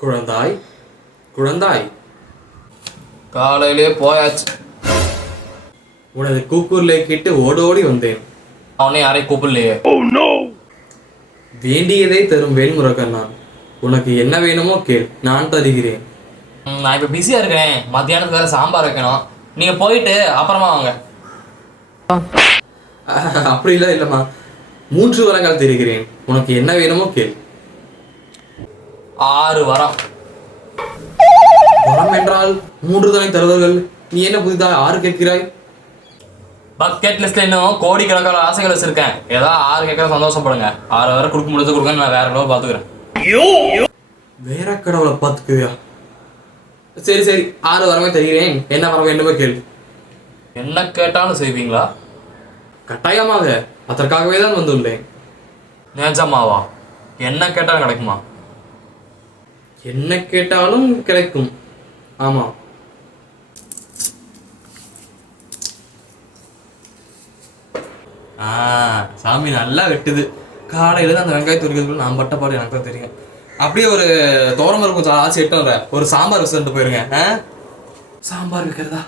குழந்தாய் குழந்தாய், காலையிலே போயாச்சு. உனது கூக்குரலை கேட்டு ஓடோடி வந்தேன். அவனே யாரையும் கூப்பிடலையே. வேண்டியதை தரும் வேல்முருகன் நான். உனக்கு என்ன வேணுமோ கேள், நான் தருகிறேன். நான் இப்போ பிஸியாக இருக்கேன். மத்தியானத்துக்கு வேறு சாம்பார் வைக்கணும். நீங்கள் போயிட்டு அப்புறமா வாங்க. அப்படிலாம் இல்லைம்மா, 3 வரங்கள் தருகிறேன். உனக்கு என்ன வேணுமோ கேள். 6 வரம். வரம் என்றால் 3 தானே தருவார்கள். நீ என்ன புதிதாக 6 கேட்கிறாய்? பக்கெட் லிஸ்ட்ல இன்னும் கோடிக்கணக்கான ஆசைகள் வச்சிருக்கேன். ஏதாவது 6 கேட்கற சந்தோஷப்படுங்க. 6 வரை கொடுக்க முடியாது கொடுங்க. நான் வேற கடவுளை பாத்துக்கிறேன். வேற கடவுளை பாத்துக்குவியா? சரி சரி, 6 வரமே தருகிறேன். என்ன வரம் வேண்டுமோ கேள். என்ன கேட்டாலும் செய்வீங்களா? கட்டாயமாக, அதற்காகவே தான் வந்துள்ளேன். நிஜமாவா? என்ன கேட்டாலும் கிடைக்குமா? என்ன கேட்டாலும் கிடைக்கும். ஆமா. சாமி நல்லா வெட்டுது. காலையில தான் அந்த வெங்காயத்து உரிக்கிறதுக்குள்ள நான் பட்ட பாடு எனக்கு தான் தெரியும். அப்படியே ஒரு தோரம் இருக்கும், ஆச்சு எட்டு ஒரு சாம்பார் விசிட்டு போயிருங்க. சாம்பார் வைக்கிறதா?